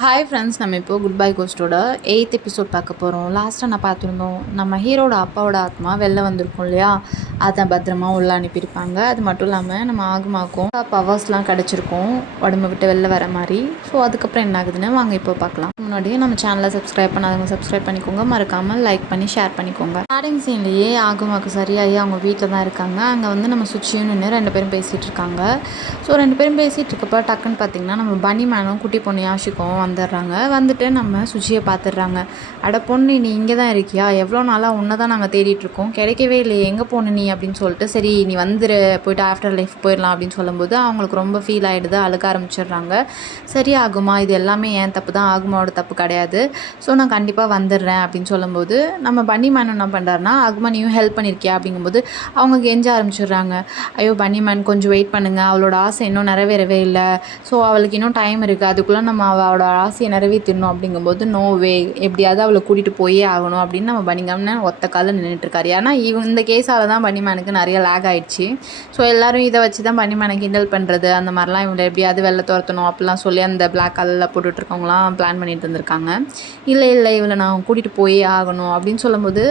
Hi friends, நம்ம இப்போது good bye கோஸ்ட்டோட 8th episode பார்க்க போகிறோம். லாஸ்ட்டாக நான் பார்த்துருந்தோம், நம்ம ஹீரோட அப்பாவோட ஆத்மா வெளில வந்திருக்கும் இல்லையா, அதை பத்திரமா உள்ளே அனுப்பியிருப்பாங்க. அது மட்டும் இல்லாமல் நம்ம ஆகுமாக்கும் பவர்ஸ்லாம் கிடச்சிருக்கும் உடம்பு விட்டு வெளில வர மாதிரி. ஸோ அதுக்கப்புறம் என்ன ஆகுதுன்னு வாங்க இப்போ பார்க்கலாம். முன்னாடியே நம்ம சேனலை சப்ஸ்கிரைப் பண்ணாதவங்க சப்ஸ்கிரைப் பண்ணிக்கோங்க, மறக்காமல் லைக் பண்ணி ஷேர் பண்ணிக்கோங்க. ஸ்டார்டிங் சீன்லேயே ஆகுமாக்கு சரியாகி அவங்க வீட்டில் தான் இருக்காங்க. அங்கே வந்து நம்ம சுச்சியும் நின்று 2 பேரும் பேசிகிட்டு இருக்காங்க. ஸோ 2 பேரும் பேசிகிட்டு இருக்கப்போ டக்குன்னு பார்த்திங்கன்னா நம்ம பனி மேனும் குட்டி பொண்ணு யாஷிக்கும் வந்துடுறாங்க. வந்துட்டு நம்ம சுச்சியை பார்த்துடுறாங்க. அட பொண்ணு, நீ இங்கே தான் இருக்கியா? எவ்வளோ நாளாக உன்னை தான் நாங்கள் தேடிட்டுருக்கோம், கிடைக்கவே இல்லையே, எங்கே போன நீ அப்படின்னு சொல்லிட்டு, சரி நீ வந்துரு, போய்ட்டு ஆஃப்டர் லைஃப் போயிடலாம் அப்படின்னு சொல்லும்போது அவங்களுக்கு ரொம்ப ஃபீல் ஆகிடுது, அழுக ஆரம்பிச்சிடுறாங்க. சரி ஆகுமா, இது எல்லாமே ஏன் தப்பு தான், ஆகுமாவோட தப்பு கிடையாது, ஸோ நான் கண்டிப்பாக வந்துடுறேன் அப்படின்னு சொல்லும்போது நம்ம பன்னி மேன் என்ன பண்ணுறாருனா, ஆகுமா நீயும் ஹெல்ப் பண்ணியிருக்கியா அப்படிங்கும்போது அவங்க கெஞ்ச ஆரம்பிச்சிடுறாங்க. ஐயோ பன்னி மேன் கொஞ்சம் வெயிட் பண்ணுங்கள், அவளோட ஆசை இன்னும் நிறைவேறவே இல்லை, ஸோ அவளுக்கு இன்னும் டைம் இருக்குது, அதுக்குள்ளே நம்ம அவளோட ஆசையை நிறைவேற்றணும் அப்படிங்கும்போது நோ வே, எப்படியாவது அவளை கூட்டிகிட்டு போயே ஆகணும் அப்படின்னு நம்ம பனிமேன் ஒத்த காலில் நின்றுட்டுருக்காரு. ஏன்னா இந்த கேஸால் தான் பனிமேனுக்கு நிறைய லேக் ஆகிடுச்சு. ஸோ எல்லோரும் இதை வச்சு தான் பனிமேனை கிண்டல் பண்ணுறது, அந்த மாதிரிலாம் இவங்களை எப்படியாவது வெளில துரத்தணும் அப்படிலாம் சொல்லி அந்த பிளாக் கலரில் போட்டுட்ருக்கவங்களாம் பிளான் பண்ணிட்டு இருந்திருக்காங்க. இல்லை இல்லை, இவளை நான் கூட்டிகிட்டு போயே ஆகணும் அப்படின்னு சொல்லும்போது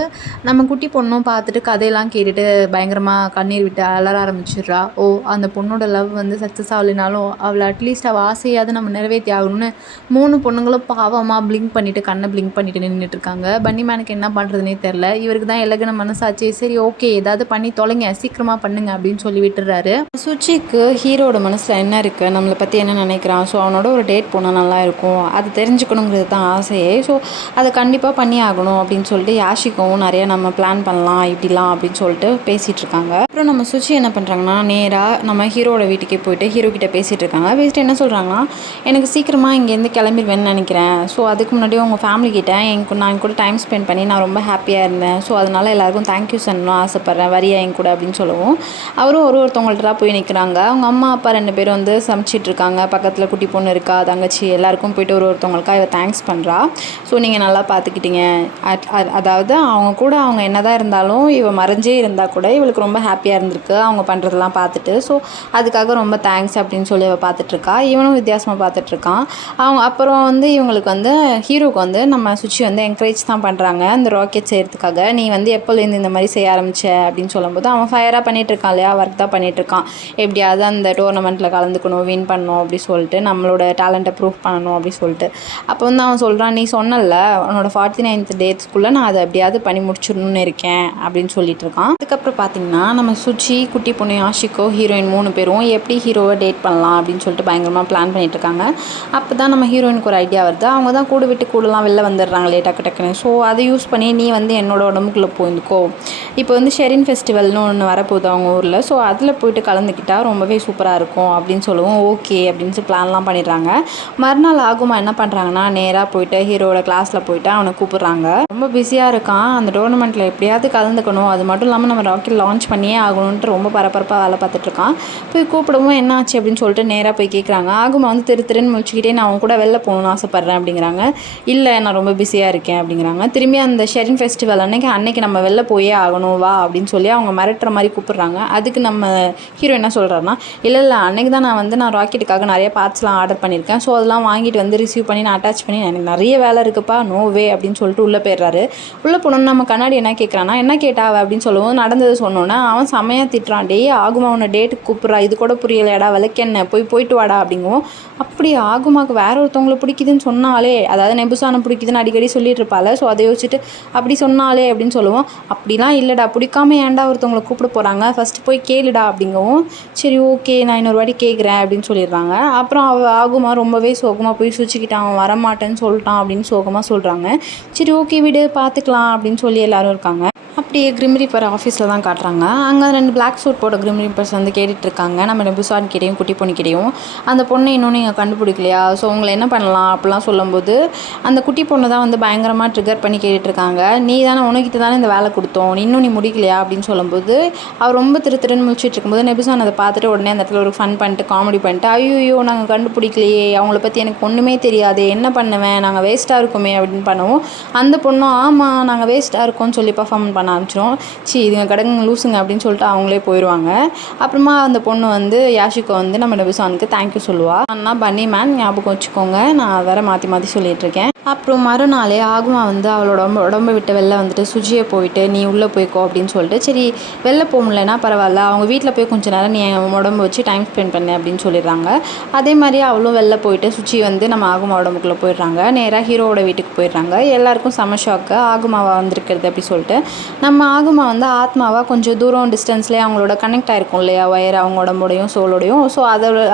நம்ம குட்டி பொண்ணும் பார்த்துட்டு கதையெல்லாம் கேட்டுட்டு பயங்கரமாக கண்ணீர் விட்டு அலற ஆரம்பிச்சிடுறா. ஓ, அந்த பொண்ணோட லவ் வந்து சக்ஸஸ் ஆகலைனாலும் அவளை அட்லீஸ்ட் அவள் ஆசையாவது நம்ம நிறைவேற்றி ஆகணும்னு 3 பொண்ணுங்களும் பாவமாக பிளிங்க் பண்ணிவிட்டு கண்ணை பிளிங்க் பண்ணிவிட்டு நின்றுட்டு இருக்காங்க. பன்னிமேனுக்கு என்ன பண்ணுறதுனே தெரில. இவருக்கு தான் இலகுன மனசாச்சு, சரி ஓகே ஏதாவது பண்ணி தொலைங்க, சீக்கிரமாக பண்ணுங்க அப்படின்னு சொல்லி விட்டுறாரு. சுச்சிக்கு ஹீரோட மனசில் என்ன இருக்குது, நம்மளை பற்றி என்ன நினைக்கிறான், ஸோ அவனோட ஒரு டேட் போனால் நல்லா இருக்கும், அது தெரிஞ்சுக்கணுங்கிறது தான் ஆசையே. ஸோ அதை கண்டிப்பாக பண்ணி ஆகணும் அப்படின்னு சொல்லிட்டு யாஷிக்கவும் நிறைய நம்ம பிளான் பண்ணலாம் இப்படிலாம் அப்படின்னு சொல்லிட்டு பேசிகிட்டு இருக்காங்க. அப்புறம் நம்ம சுச்சி என்ன பண்ணுறாங்கன்னா, நேராக நம்ம ஹீரோட வீட்டுக்கே போயிட்டு ஹீரோ கிட்ட பேசிகிட்டு இருக்காங்க. பேசிட்டு என்ன சொல்கிறாங்கன்னா, எனக்கு சீக்கிரமாக இங்கேருந்து கிளம்பிடுவேன்னு நினைக்கிறேன், ஸோ அதுக்கு முன்னாடி உங்கள் ஃபேமிலி கிட்டே நான் கூட டைம் ஸ்பெண்ட் பண்ணி நான் ரொம்ப ஹாப்பியாக இருந்தேன், ஸோ அதனால் எல்லாருக்கும் தேங்க்யூ சொல்லணும் ஆசைப்பட்றேன், வரியா என் கூட அப்படின்னு சொல்லவும் அவரும் ஒருத்தவங்கள்ட்ட போய் நிற்கிறாங்க. அவங்க அம்மா அப்பா 2 பேரும் வந்து சமைச்சிட்டு இருக்காங்க. பக்கத்தில் குட்டி பொண்ணு இருக்கா, தங்கச்சி, எல்லாருக்கும் போயிட்டு ஒருத்தவங்களுக்காக இவ தேங்க்ஸ் பண்ணுறா. ஸோ நீங்கள் நல்லா பார்த்துக்கிட்டீங்க, அதாவது அவங்க கூட அவங்க என்ன தான் இருந்தாலும் இவ மறைஞ்சே இருந்தால் கூட இவளுக்கு ரொம்ப ஹாப்பியாக இருந்திருக்கு அவங்க பண்ணுறதெல்லாம் பார்த்துட்டு, ஸோ அதுக்காக ரொம்ப தேங்க்ஸ் அப்படின்னு சொல்லி அவள் பார்த்துட்ருக்கா. இவனும் வித்தியாசமாக பார்த்துட்ருக்கான். அவங்க அப்புறம் வந்து இவங்களுக்கு வந்து ஹீரோக்கு வந்து நம்ம சுச்சி வந்து என்கரேஜ் தான் பண்ணுறாங்க அந்த ராக்கெட் செய்கிறதுக்காக. நீ வந்து எப்போலேருந்து இந்த மாதிரி செய்ய ஆரம்பிச்ச அப்படின்னு சொல்லும்போது அவன் ஃபயராக பண்ணிகிட்ருக்கான் இல்லையா, ஒர்க் தான் பண்ணிகிட்ருக்கான், எப்படியாவது அந்த டோர்னமெண்ட்டில் கலந்துக்கணும், வின் பண்ணணும் அப்படி சொல்லிட்டு, நம்மளோட டேலண்ட்டை ப்ரூவ் பண்ணணும் அப்படி சொல்லிட்டு. அப்போ வந்து அவன் சொல்கிறான், நீ சொன்னல உன்னோட 49th டேட்ஸ்க்குள்ளே நான் அதை எப்படியாவது பண்ணி முடிச்சிடணும்னு இருக்கேன் அப்படின்னு சொல்லிட்டு இருக்கான். அதுக்கப்புறம் பார்த்திங்கன்னா நம்ம சுச்சி, குட்டி பொண்ணு யாஷிக்கோ, ஹீரோயின் 3 பேரும் எப்படி ஹீரோவை டேட் பண்ணலாம் அப்படின்னு சொல்லிட்டு பயங்கரமாக பிளான் பண்ணிகிட்ருக்காங்க. அப்போ தான் நம்ம ஹீரோயினுக்கு ஒரு ஐடியா வருது. அவங்க தான் கூடு விட்டு கூடலாம் வெளில வந்துடுறாங்களே டக்குன்னு. ஸோ அதை யூஸ் பண்ணி நீ வந்து என்னோட உடம்புக்குள்ளே போயிருக்கோ, இப்போ வந்து ஷெரின் ஃபெஸ்டிவல்னு ஒன்று வரப்போகுது அவங்க ஊரில், ஸோ அதில் போய்ட்டு கலந்துக்கிட்டால் ரொம்பவே சூப்பராக இருக்கும் அப்படின்னு சொல்லுவோம். ஓகே அப்படின்னு பிளான்லாம் பண்ணிடுறாங்க. மறுநாள் ஆகுமா என்ன பண்ணுறாங்கன்னா, நேராக போயிட்டு ஹீரோட கிளாஸில் போயிட்டு அவனை கூப்பிட்றாங்க. ரொம்ப பிஸியாக இருக்கான், அந்த டோர்னமெண்ட்டில் எப்படியாவது கலந்துக்கணும், அது மட்டும் இல்லாமல் நம்ம ராக்கெட் லான்ச் பண்ணியே ஆகணுன்ட்டு ரொம்ப பரபரப்பாக வேலை பார்த்துட்ருக்கான். போய் கூப்பிடவும் என்ன ஆச்சு அப்படின்னு சொல்லிட்டு நேராக போய் கேட்குறாங்க. ஆகுமா வந்து திருன்னு முழிச்சுக்கிட்டே நான் அவங்க கூட வெளில போகணுன்னு ஆசைப்பட்றேன் அப்படிங்கிறாங்க. இல்லை நான் ரொம்ப பிஸியாக இருக்கேன் அப்படிங்கிறாங்க. திரும்பி அந்த ஷெரின் ஃபெஸ்டிவல் அன்னைக்கு நம்ம வெளில போயே ஆகணும் வா அப்படின்னு சொல்லி அவங்க மிரட்டுற மாதிரி கூப்பிட்றாங்க. அதுக்கு நம்ம ஹீரோ என்ன சொல்கிறாருன்னா, இல்லை அன்றைக்கி தான் நான் ராக்கெட்டுக்காக நிறைய பார்ட்ஸ்லாம் ஆர்டர் பண்ணியிருக்கேன், ஸோ அதெல்லாம் வாங்கிட்டு வந்து ரிசீவ் பண்ணி நான் அட்டாச் பண்ணி எனக்கு நிறைய வேலை இருக்குப்பா, நோ வே அப்படின்னு சொல்லிட்டு உள்ளே போயிடுறாரு. உள்ளே போனோன்னு நம்ம கண்ணாடி என்ன கேட்குறான்னா, என்ன கேட்டாவ அப்படின்னு சொல்லுவோம். நடந்தது சொன்னோன்னே அவன் செம்மையாக திட்டுறான். டே ஆகுமா உன்னை டேட்டுக்கு கூப்பிட்றா, இது கூட புரியலையாடா, விளக்கென்ன போயிட்டு வாடா அப்படிங்குவோம். அப்படி ஆகுமாக்கு வேற ஒருத்தவங்களை பிடிக்குதுன்னு சொன்னாலே, அதாவது நெபுசானை பிடிக்குதுன்னு அடிக்கடி சொல்லிட்டு இருப்பாள், ஸோ அதை யோசிச்சுட்டு அப்படி சொன்னாலே அப்படின்னு சொல்லுவோம். அப்படிலாம் இல்லைடா, பிடிக்காம ஏன்டா ஒருத்தவங்களை கூப்பிட போகிறாங்க, ஃபஸ்ட்டு போய் கேளுடா அப்படிங்கவும், சரி ஓகே நான் இன்னொரு வாட்டி கேட்குறேன் அப்படின்னு சொல்லிடுறாங்க. அப்புறம் ஆகுமா ரொம்பவே சோகமாக போய் சுச்சிக்கிட்டான், அவன் வரமாட்டேன்னு சொல்லிட்டான் அப்படின்னு சோகமாக சொல்கிறாங்க. சரி ஓகே விடு பார்த்துக்கலாம் அப்படின்னு சொல்லி எல்லோரும் இருக்காங்க. அப்படியே கிரிம் ரீப்பர் ஆஃபீஸில் தான் காட்டுறாங்க. அங்கே 2 பிளாக் சூட் போட்ட கிரிம் ரீப்பர்ஸ் வந்து கேட்டுட்ருக்காங்க நம்ம நெபுசான் கிட்டேயும் குட்டி பொண்ணுக்கிட்டையும். அந்த பொண்ணை இன்னும் நீங்கள் கண்டுபிடிக்கலையா, ஸோ உங்களை என்ன பண்ணலாம் அப்படிலாம் சொல்லும்போது அந்த குட்டி பொண்ணு தான் வந்து பயங்கரமாக ட்ரிகர் பண்ணி கேட்டுட்ருக்காங்க. நீ தானே, உனக்கிட்ட தானே இந்த வேலை கொடுத்தோம், நீ முடிக்கலையா அப்படின்னு சொல்லும்போது அவர் ரொம்ப திருன்னு முடிச்சிட்டு இருக்கும்போது நெபுசான் அதை பார்த்துட்டு உடனே அந்த இடத்துல ஒரு ஃபன் பண்ணிட்டு காமெடி பண்ணிட்டு, ஐயோ நாங்கள் கண்டுபிடிக்கலையே, அவங்கள பற்றி எனக்கு ஒன்றுமே தெரியாது, என்ன பண்ணுவேன், நாங்கள் வேஸ்ட்டாக இருக்குமே அப்படின்னு பண்ணுவோம். அந்த பொண்ணும் ஆமாம் நாங்கள் வேஸ்ட்டாக இருக்கோம்னு சொல்லி பர்ஃபார்ம் பண்ண ஆரம்பிச்சிடும். இதுங்க கடங்க லூசுங்க அப்படின்னு சொல்லிட்டு அவங்களே போயிடுவாங்க. அப்புறமா அந்த பொண்ணு வந்து யாஷிகோ வந்து நம்ம நெபுசானுக்கு தேங்க்யூ சொல்லுவாள். ஆனால் பன்னி மேன் ஞாபகம் வச்சுக்கோங்க, நான் வேறு மாற்றி மாற்றி சொல்லிகிட்டு இருக்கேன். அப்புறம் மறுநாளே ஆகுமா வந்து அவளோட உடம்பை விட்டு வெளில வந்துட்டு சுஜியை போயிட்டு நீ உள்ளே போய்க்கோ அப்படின்னு சொல்லிட்டு, சரி வெளில போக முடியலன்னா பரவாயில்ல, அவங்க வீட்டில் போய் கொஞ்சம் நேரம் நீ உடம்பு வச்சு டைம் ஸ்பெண்ட் பண்ணு அப்படின்னு சொல்லிடுறாங்க. அதே மாதிரி அவளும் வெளில போயிட்டு சுஜி வந்து நம்ம ஆகுமா உடம்புக்குள்ளே போயிடுறாங்க. நேராக ஹீரோவோட வீட்டுக்கு போயிடுறாங்க. எல்லாருக்கும் செம ஷாக்கு ஆகுமாவா வந்திருக்கிறது அப்படி சொல்லிட்டு. நம்ம ஆகுமா வந்து ஆத்மாவாக கொஞ்சம் தூரம் டிஸ்டன்ஸ்லேயே அவங்களோட கனெக்ட் ஆகிருக்கும் இல்லையா வயர் அவங்க உடம்போடையும் சோலோடையும். ஸோ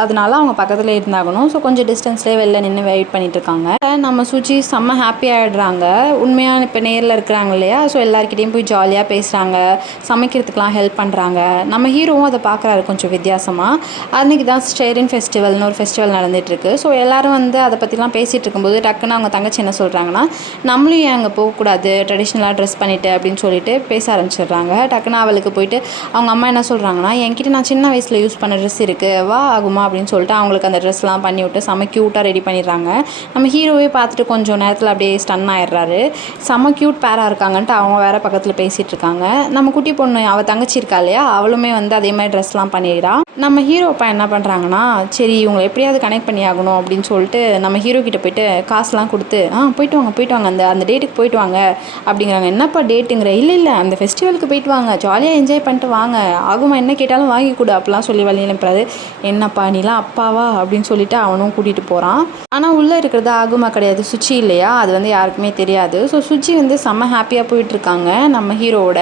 அதனால அவங்க பக்கத்தில் இருந்தாகணும். ஸோ கொஞ்சம் டிஸ்டன்ஸ்லேயே வெளில நின்று வெயிட் பண்ணிட்டு இருக்காங்க. நம்ம சுஜி செம்ம ஹாப்பி ஆகிடுறாங்க. உண்மையாக இப்போ நேரில் இருக்கிறாங்க இல்லையா, ஸோ எல்லாருக்கிட்டையும் போய் ஜாலியாக பேசுகிறாங்க, சமைக்கிறதுக்கெலாம் ஹெல்ப் பண்ணுறாங்க. நம்ம ஹீரோவும் அதை பார்க்குறாரு கொஞ்சம் வித்தியாசமாக. அன்றைக்கி தான் ஷெரின் ஃபெஸ்டிவல்னு ஒரு ஃபெஸ்டிவல் நடந்துகிட்ருக்கு. ஸோ எல்லோரும் வந்து அதை பற்றிலாம் பேசிகிட்டு இருக்கும்போது டக்குன்னு அவங்க தங்கச்சி என்ன சொல்கிறாங்கன்னா, நம்மளும் ஏன் அங்கே போகக்கூடாது ட்ரெடிஷ்னலாக ட்ரெஸ் பண்ணிவிட்டு அப்படின்னு சொல்லிட்டு பேச ஆரம்பிச்சிடுறாங்க. டக்குன்னு அவளுக்கு போயிட்டு அவங்க அம்மா என்ன சொல்கிறாங்கன்னா, என்கிட்ட நான் சின்ன வயசில் யூஸ் பண்ண ட்ரெஸ் இருக்குது, வா ஆகுமா அப்படின்னு சொல்லிட்டு அவங்களுக்கு அந்த ட்ரெஸ்லாம் பண்ணி விட்டு செம்ம க்யூட்டாக ரெடி பண்ணிடுறாங்க. நம்ம ஹீரோவே பார்த்துட்டு கொஞ்சம் நேரத்தில் அப்படியே ஸ்டன் ஆயிடுறாரு. செம்ம க்யூட் பேராக இருக்காங்கன்ட்டு அவங்க வேறு பக்கத்தில் பேசிகிட்டு இருக்காங்க. நம்ம குட்டி பொண்ணு அவள் தங்கச்சி இருக்கா இல்லையா, அவளுமே வந்து அதே மாதிரி ட்ரெஸ்லாம் பண்ணிடுறா. நம்ம ஹீரோ அப்பா என்ன பண்ணுறாங்கன்னா, சரி இவங்களை எப்படியாவது கனெக்ட் பண்ணி ஆகணும் அப்படின்னு சொல்லிட்டு நம்ம ஹீரோ கிட்ட போயிட்டு காசுலாம் கொடுத்து போயிட்டு வாங்க அந்த டேட்டுக்கு போயிட்டு வாங்க அப்படிங்கிறாங்க. என்னப்பா டேட்டுங்கிற? இல்லை அந்த ஃபெஸ்டிவலுக்கு போயிட்டு வாங்க, ஜாலியாக என்ஜாய் பண்ணிட்டு வாங்க, ஆகுமா என்ன கேட்டாலும் வாங்கி கொடு அப்படிலாம் சொல்லி வழி அனுப்புறாரு. என்னப்பா நீலாம் அப்பாவா அப்படின்னு சொல்லிட்டு அவனும் கூட்டிகிட்டு போகிறான். ஆனால் உள்ளே இருக்கிறது ஆகுமா கிடையாது, சுச்சி இல்லையா, அது வந்து யாருக்குமே தெரியாது. ஸோ சுச்சி வந்து செம்ம ஹாப்பியாக போயிட்டுருக்காங்க. நம்ம ஹீரோவோட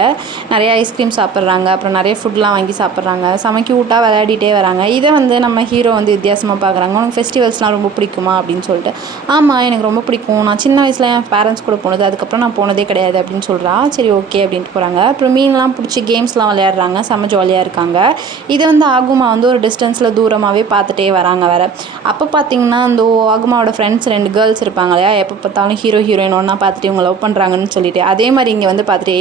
நிறையா ஐஸ்கிரீம் சாப்பிட்றாங்க, அப்புறம் நிறைய ஃபுட்லாம் வாங்கி சாப்பிட்றாங்க, செம்ம க்யூட்டாக விளையாடிட்டே வராங்க. இதை வந்து நம்ம ஹீரோ வந்து வித்தியாசமாக பார்க்குறாங்க. உனக்கு ஃபெஸ்டிவல்ஸ்லாம் ரொம்ப பிடிக்குமா அப்படின்னு சொல்லிட்டு. ஆமாம் எனக்கு ரொம்ப பிடிக்கும், நான் சின்ன வயசில் என் பேரண்ட்ஸ் கூட போனது, அதுக்கப்புறம் நான் போனதே கிடையாது அப்படின்னு சொல்கிறா. சரி ஓகே அப்படின்ட்டு போகிறாங்க. அப்புறம் மீன்லாம் பிடிச்சி கேம்ஸ்லாம் விளையாடுறாங்க, செம்ம ஜாலியாக இருக்காங்க. இதை வந்து ஆகுமா வந்து ஒரு டிஸ்டன்ஸில் தூரமாகவே பார்த்துட்டே வராங்க வேறு. அப்போ பார்த்தீங்கன்னா அந்த ஆகுமாவோட ஃப்ரெண்ட்ஸ் 2 கேர்ள்ஸ் இருப்பாங்க இல்லையா, எப்போ பார்த்தாலும் ஹீரோயின் ஒன்றா பார்த்துட்டு இவங்க லவ் பண்ணுறாங்கன்னு சொல்லிட்டு, அதே மாதிரி இங்கே வந்து பார்த்துட்டு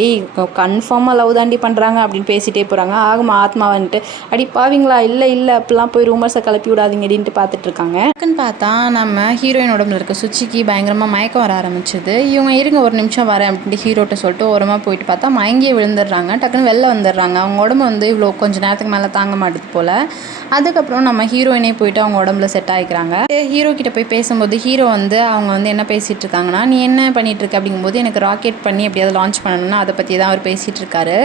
கன்ஃபார்மாக லவ் தாண்டி பண்ணுறாங்க அப்படின்னு பேசிகிட்டே போகிறாங்க. ஆகுமா ஆத்மா வந்துட்டு அடி பாவீங்களா, இல்லை அப்படிலாம் போய் ரூமர்ஸை கிளப்பி விடாதீங்க அப்படின்ட்டு பார்த்துட்டு இருக்காங்க. டக்குன்னு பார்த்தா நம்ம ஹீரோயின் உடம்புல இருக்க சுச்சிக்கு பயங்கரமாக மயக்கம் வர ஆரம்பிச்சிது. இவங்க இருங்க ஒரு நிமிஷம் வரேன் அப்படின்ட்டு ஹீரோட்ட சொல்லிட்டு ஓரமாக போயிட்டு பார்த்தா மயங்கியே விழுந்துடுறாங்க. டக்குன்னு வெளில வந்துடுறாங்க. அவங்க உடம்பு வந்து இவ்வளோ கொஞ்சம் நேரத்துக்கு மேலே தாங்க மாட்டுது போல். அதுக்கப்புறம் நம்ம ஹீரோயினே போயிட்டு அவங்க உடம்புல செட் ஆகிக்கிறாங்க. ஹீரோ கிட்ட போய் பேசும்போது ஹீரோ வந்து அவங்க வந்து என்ன பேசிகிட்டு இருக்காங்கன்னா, நீ என்ன பண்ணிகிட்டு இருக்க அப்படிங்கும்போது எனக்கு ராக்கெட் பண்ணி எப்படியாவது லான்ச் பண்ணணும்னா அதை பற்றி தான் அவர் பேசிகிட்டு இருக்காரு.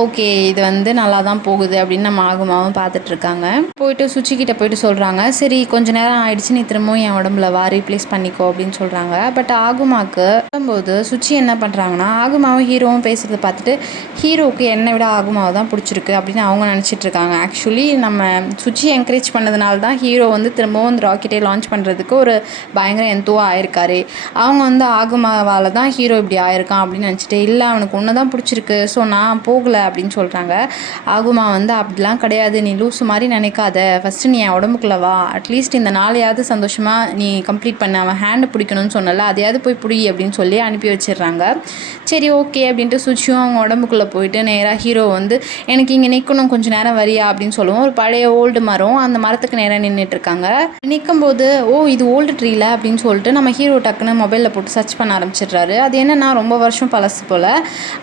ஓகே இது வந்து நல்லா தான் போகுது அப்படின்னு நம்ம ஆகுமாவும் பார்த்துட்ருக்காங்க. போயிட்டு சுச்சி கிட்ட போயிட்டு சொல்கிறாங்க, சரி கொஞ்சம் நேரம் ஆயிடுச்சு நீ திரும்பவும் என் உடம்புல வா ரீப்ளேஸ் பண்ணிக்கோ அப்படின்னு சொல்கிறாங்க. பட் ஆகுமாவுக்கு வரும்போது சுச்சி என்ன பண்ணுறாங்கன்னா, ஆகுமாவும் ஹீரோவும் பேசுகிறத பார்த்துட்டு ஹீரோவுக்கு என்னை விட ஆகுமாவை தான் பிடிச்சிருக்கு அப்படின்னு அவங்க நினச்சிட்டு இருக்காங்க. ஆக்சுவலி நம்ம சுச்சி என்கரேஜ் பண்ணதுனால தான் ஹீரோ வந்து திரும்பவும் அந்த ராக்கெட்டை லான்ச் பண்ணுறதுக்கு ஒரு பயங்கர எந்துவாக ஆயிருக்காரு. அவங்க வந்து ஆகுமாவால் தான் ஹீரோ இப்படி ஆயிருக்கான் அப்படின்னு நினச்சிட்டு, இல்லை அவனுக்கு ஒன்று தான் பிடிச்சிருக்கு ஸோ நான் போகலை அப்படின்னு சொல்கிறாங்க. ஆகுமா வந்து அப்படிலாம் கிடையாது, நீ லூஸு மாதிரி நினைக்காத, ஃபஸ்ட்டு நீ என் உடம்புக்குள்ளே வா, அட்லீஸ்ட் இந்த நாளையாவது சந்தோஷமாக நீ கம்ப்ளீட் பண்ண, அவன் ஹேண்டு பிடிக்கணும்னு சொன்னல அதையாவது போய் பிடி அப்படின்னு சொல்லி அனுப்பி வச்சிடுறாங்க. சரி ஓகே அப்படின்ட்டு சுச்சியும் அவங்க உடம்புக்குள்ளே போயிட்டு நேராக ஹீரோ வந்து எனக்கு இங்கே நிற்கணும் கொஞ்சம் நேரம் வரியா அப்படின்னு சொல்லுவோம். ஒரு பழைய ஓல்டு மரம், அந்த மரத்துக்கு நேராக நின்றுட்டுருக்காங்க. நிற்கும்போது இது ஓல்டு ட்ரீல அப்படின்னு சொல்லிட்டு நம்ம ஹீரோ டக்குன்னு மொபைலில் போட்டு சர்ச் பண்ண ஆரம்பிச்சிடுறாரு. அது என்னென்னா ரொம்ப வருஷம் பழசு போல்,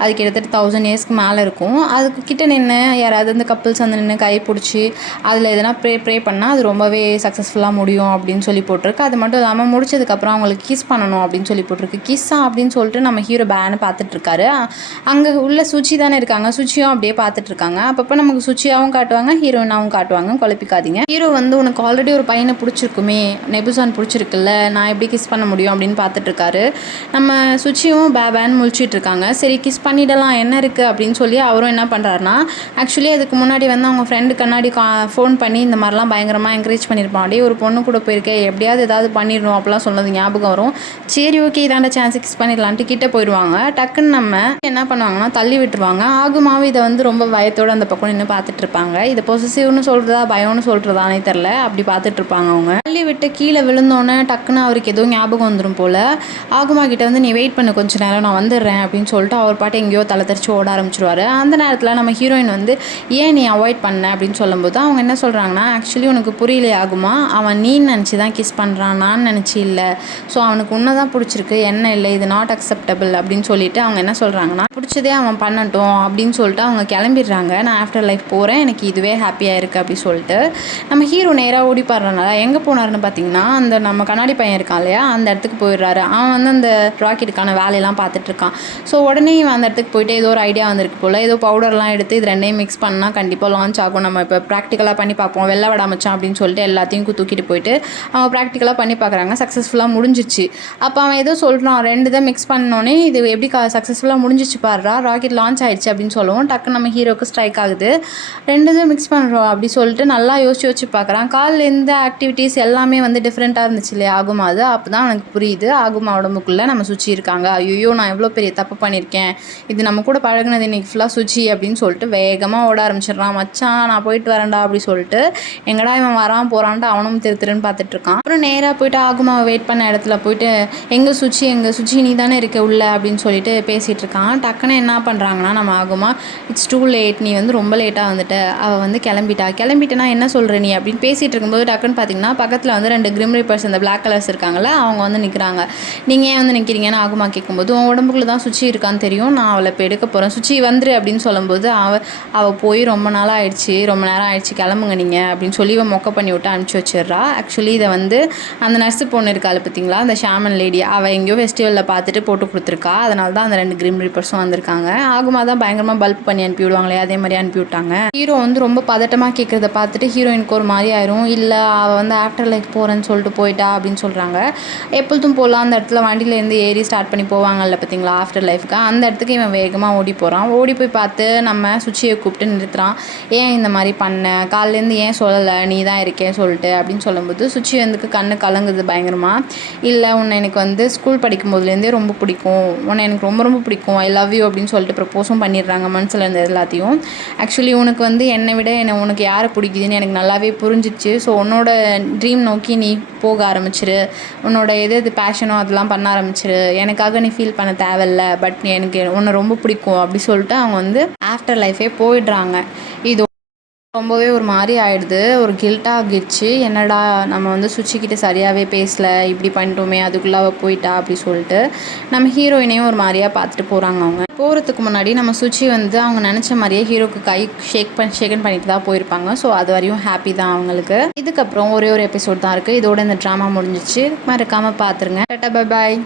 அது கிட்டத்தட்ட 1000 இயர்ஸ்க்கு மேலே இருக்கும். அதுக்கு கிட்ட நின்று யாராவது இந்த கப்பிள்ஸ் வந்து நின்று கை பிடிச்சி அதில் எதனா ப்ரே பண்ணால் அது ரொம்பவே சக்ஸஸ்ஃபுல்லாக முடியும் அப்படின்னு சொல்லி போட்டிருக்கு. அது மட்டும் இல்லாமல் முடிச்சதுக்கப்புறம் அவங்களுக்கு கிஸ் பண்ணணும் அப்படின்னு சொல்லி போட்டிருக்கு. கிஸ்ஸா அப்படின்னு சொல்லிட்டு நம்ம ஹீரோ பேனு பார்த்துட்ருக்காரு. அங்கே உள்ள சுச்சி தானே இருக்காங்க, சுச்சியும் அப்படியே பார்த்துட்ருக்காங்க. அப்பப்போ நமக்கு சுச்சியாகவும் காட்டுவாங்க ஹீரோயினாகவும் காட்டுவாங்க, குழப்பிக்காதீங்க. ஹீரோ வந்து உனக்கு ஆல்ரெடி ஒரு பையனை பிடிச்சிருக்குமே, நெபுசான் பிடிச்சிருக்குல்ல, நான் எப்படி கிஸ் பண்ண முடியும் அப்படின்னு பார்த்துட்ருக்காரு. நம்ம சுச்சியும் பேன்னு முழிச்சிட்டு இருக்காங்க. சரி கிஸ் பண்ணிடலாம் என்ன இருக்குது அப்படின்னு சொல்லி அவரும் என்ன பண்ணுறாருனா, ஆக்சுவலி அதுக்கு முன்னாடி வந்து அவங்க ஃப்ரெண்டு கண்ணாடி ஃபோன் பண்ணி இந்த மாதிரிலாம் பயங்கரமாக என்கரேஜ் பண்ணியிருப்பான், அப்படியே ஒரு பொண்ணு கூட போயிருக்கேன் எப்படியாவது ஏதாவது பண்ணிடணும் அப்படிலாம் சொன்னது ஞாபகம் வரும். சரி ஓகே இதாண்ட சான்ஸை கிஸ் பண்ணிடலான்ட்டு கிட்டே போயிடுவாங்க. டக்குன்னு நம்ம என்ன பண்ணுவாங்கன்னா தள்ளி விட்டுருவாங்க. ஆகுமாவும் இதை வந்து ரொம்ப பயத்தோடு அந்த பக்கம் நின்று பார்த்துட்டு இருப்பாங்க. இதை பொசசிவ்னு சொல்கிறதா பயம்னு சொல்கிறதானே தெரில, அப்படி பார்த்துட்டு இருப்பாங்க. அவங்க தள்ளி விட்டு கீழே விழுந்தோன்னே டக்குன்னு அவருக்கு ஏதோ ஞாபகம் வந்துடும் போல். ஆகுமா கிட்ட வந்து நீ வெயிட் பண்ணு கொஞ்சம் நேரம் நான் வந்துடுறேன் அப்படின்னு சொல்லிட்டு அவர் பாட்டு எங்கேயோ தலை தெரிச்சு ஓட ஆரம்பிச்சிருவாரு. அந்த நேரத்தில் நம்ம ஹீரோயின் வந்து ஏன் நீ அவாய்ட் பண்ண அப்படின்னு சொல்லும்போது அவங்க என்ன சொல்கிறாங்கன்னா, ஆக்சுவலி உனக்கு புரியலையே ஆகுமா, அவன் நீ நினச்சி தான் கிஸ் பண்ணுறான், நான் நினச்சி இல்லை, ஸோ அவனுக்கு உன்னை தான் பிடிச்சிருக்கு என்ன இல்லை, இது நாட் அக்செப்டபிள் அப்படின்னு சொல்லிட்டு அவங்க என்ன சொல்கிறாங்கன்னா, பிடிச்சதே அவன் பண்ணட்டும் அப்படின்னு சொல்லிட்டு அவங்க கிளம்பிடுறாங்க. நான் ஆஃப்டர் லைஃப் போகிறேன், எனக்கு இதுவே ஹாப்பியாக இருக்குது அப்படி சொல்லிட்டு நம்ம ஹீரோ நேராக ஓடி போடுறதுனால எங்கே போனார்னு பார்த்தீங்கன்னா, அந்த நம்ம கண்ணாடி பையன் இருக்கான் இல்லையா, அந்த இடத்துக்கு போயிடுறாரு. அவன் வந்து அந்த ராக்கெட்டுக்கான வேலையெல்லாம் பார்த்துட்ருக்கான். ஸோ உடனே இவன் அந்த இடத்துக்கு போயிட்டு ஏதோ ஒரு ஐடியா வந்திருக்கு போல், ஏதோ பவுடர்லாம் எடுத்து இது ரெண்டையும் மிக்ஸ் பண்ணால் கண்டிப்பாக லான்ச் ஆகும், நம்ம இப்போ ப்ராக்டிக்கலாக பண்ணி பார்ப்போம், வெள்ளை வடை மச்சான் அப்படின்னு சொல்லிட்டு எல்லாத்தையும் தூக்கிட்டு போயிட்டு அவங்க ப்ராக்டிக்கலாக பண்ணி பார்க்குறாங்க. சக்ஸஸ்ஃபுல்லாக முடிஞ்சிச்சு. அப்போ அவன் ஏதோ சொல்கிறான், 2 இதை மிக்ஸ் பண்ணோன்னே இது எப்படி சக்ஸஸ்ஃபுல்லாக முடிஞ்சிச்சு பாடுறா, ராக்கெட் லான்ச் ஆயிடுச்சு அப்படின்னு சொல்லுவோம். டக்கு நம்ம ஹீரோக்கு ஸ்ட்ரைக் ஆகுது. 2 இதை மிக்ஸ் பண்ணுறோம் அப்படி சொல்லிட்டு நல்லா யோசிச்சு பார்க்குறான். காலில் எந்த ஆக்டிவிட்டீஸ் எல்லாமே வந்து டிஃப்ரெண்ட்டாக இருந்துச்சு இல்லையா ஆகுமா, அது அப்போ தான் அவனுக்கு புரியுது ஆகுமா உடம்புக்குள்ளே நம்ம சுச்சி இருக்காங்க. ஐயோ நான் எவ்வளோ பெரிய தப்பு பண்ணியிருக்கேன், இது நம்ம கூட பழகுனது இன்றைக்கி ஃபுல்லாக சுச்சி அப்படின்னு சொல்லிட்டு வேகமாக ஓட ஆரம்பிச்சிடுறான். மச்சான் நான் போயிட்டு வரேன்டா அப்படி சொல்லிட்டு எங்கடா இவன் வரான் போகிறான்ட்டு அவனும் திருன்னு பார்த்துட்ருக்கான். அப்புறம் நேராக போயிட்டு ஆகுமாவை வெயிட் பண்ண இடத்துல போயிட்டு எங்கள் சுச்சி நீ தானே இருக்க உள்ள அப்படின்னு சொல்லிட்டு பேசிகிட்டு இருக்கான். டக்குன்னு என்ன பண்ணுறாங்கன்னா நம்ம ஆகுமா, இட்ஸ் டூ லேட், நீ வந்து ரொம்ப லேட்டாக வந்துட்ட, அவள் வந்து கிளம்பிட்டேன்னா என்ன சொல்கிற நீ அப்படின்னு பேசிகிட்டு இருக்கும்போது டக்குன்னு பார்த்தீங்கன்னா பக்கத்தில் வந்து 2 கிரிம் ரீப்பர்ஸ் அந்த பிளாக் கலர்ஸ் இருக்காங்கல்ல, அவங்க வந்து நிற்கிறாங்க. நீங்கள் ஏன் வந்து நிற்கிறீங்கன்னு ஆகுமா கேட்கும்போது, உன் உடம்புக்குள்ள தான் சுச்சி இருக்கான்னு தெரியும், நான் அவளை இப்போ எடுக்க போகிறேன், சுச்சி வந்துரு அப்படின்னு சொல்லும்போது அவள் போய் ரொம்ப நேரம் ஆயிடுச்சு கிளம்புங்க நீங்கள் அப்படின்னு சொல்லி இவன் மொக்க பண்ணி விட்டு அனுப்பிச்சி வச்சிடுறா. ஆக்சுவலி இதை வந்து அந்த நர்ஸு பொண்ணு இருக்காள் பார்த்தீங்களா, அந்த ஷாமன் லேடி, அவள் எங்கேயோ ஃபெஸ்டிவலில் பார்த்துட்டு போட்டு கொடுத்துருக்கா. அதனால தான் அந்த 2 கிரிம் ரீப்பர்ஸும் வந்திருக்காங்க. ஆகுமா தான் பயங்கரமாக பல்ப் பண்ணி அனுப்பி விடுவாங்களே, அதே மாதிரி அனுப்பி விட்டாங்க. ஹீரோ வந்து ரொம்ப பதட்டமாக கேட்குறத பார்த்துட்டு ஹீரோயினுக்கு ஒரு மாதிரி ஆயிரும். இல்லை அவள் வந்து ஆஃப்டர் லைஃப் போகிறேன்னு சொல்லிட்டு போயிட்டா அப்படின்னு சொல்கிறாங்க. எப்பொழுதும் போகலாம் அந்த இடத்துல வண்டியிலேருந்து ஏறி ஸ்டார்ட் பண்ணி போவாங்கல்ல பார்த்தீங்களா ஆஃப்டர் லைஃப்க்கு, அந்த இடத்துக்கு இவன் வேகமாக ஓடி போகிறான். ஓடி போய் பார்த்து நம்ம சுச்சியை கூப்பிட்டு நிறுத்துறான். ஏன் இந்த மாதிரி பண்ண, காலிலேருந்து ஏன் சொல்லலை, நீ தான் இருக்கேன் சொல்லிட்டு அப்படின்னு சொல்லும்போது சுச்சி வந்து கண்ணு கலங்குது பயங்கரமாக. இல்லை உன்னை எனக்கு வந்து ஸ்கூல் படிக்கும் போதுலேருந்தே ரொம்ப பிடிக்கும், உன்னை எனக்கு ரொம்ப ரொம்ப பிடிக்கும், ஐ லவ் யூ அப்படின்னு சொல்லிட்டு ப்ரப்போஸும் பண்ணிடுறாங்க மனசில் இருந்த எல்லாத்தையும். ஆக்சுவலி உனக்கு வந்து என்னை விட உனக்கு யாரை பிடிக்குதுன்னு எனக்கு நல்லாவே புரிஞ்சிச்சு. ஸோ உன்னோட ட்ரீம் நோக்கி நீ போக ஆரம்பிச்சிரு, உன்னோட எது பேஷனோ அதெல்லாம் பண்ண ஆரம்பிச்சிரு, எனக்காக நீ ஃபீல் பண்ண தேவையில்ல, பட் எனக்கு உன்னை ரொம்ப பிடிக்கும் அப்படி சொல்லிட்டு அவங்க வந்து ஆஃப்டர் லைஃபே போயிடுறாங்க. இது ரொம்பவே ஒரு மாதிரி ஆகிடுது, ஒரு கில்ட்டாக ஆகிடுச்சு. என்னடா நம்ம வந்து சுச்சிக்கிட்ட சரியாகவே பேசலை, இப்படி பண்ணிட்டோமே, அதுக்குள்ளே போயிட்டா அப்படி சொல்லிட்டு நம்ம ஹீரோயினையும் ஒரு மாதிரியாக பார்த்துட்டு போகிறாங்க. அவங்க போகிறதுக்கு முன்னாடி நம்ம சுச்சி வந்து அவங்க நினச்ச மாதிரியே ஹீரோக்கு கை ஷேக்கன் பண்ணிட்டு தான் போயிருப்பாங்க. ஸோ அது வரையும் ஹாப்பி தான் அவங்களுக்கு. இதுக்கப்புறம் ஒரே ஒரு எபிசோட் தான் இருக்குது. இதோட இந்த ட்ராமா முடிஞ்சிச்சு. மறக்காமல் பார்த்துருங்க. Tata bye bye.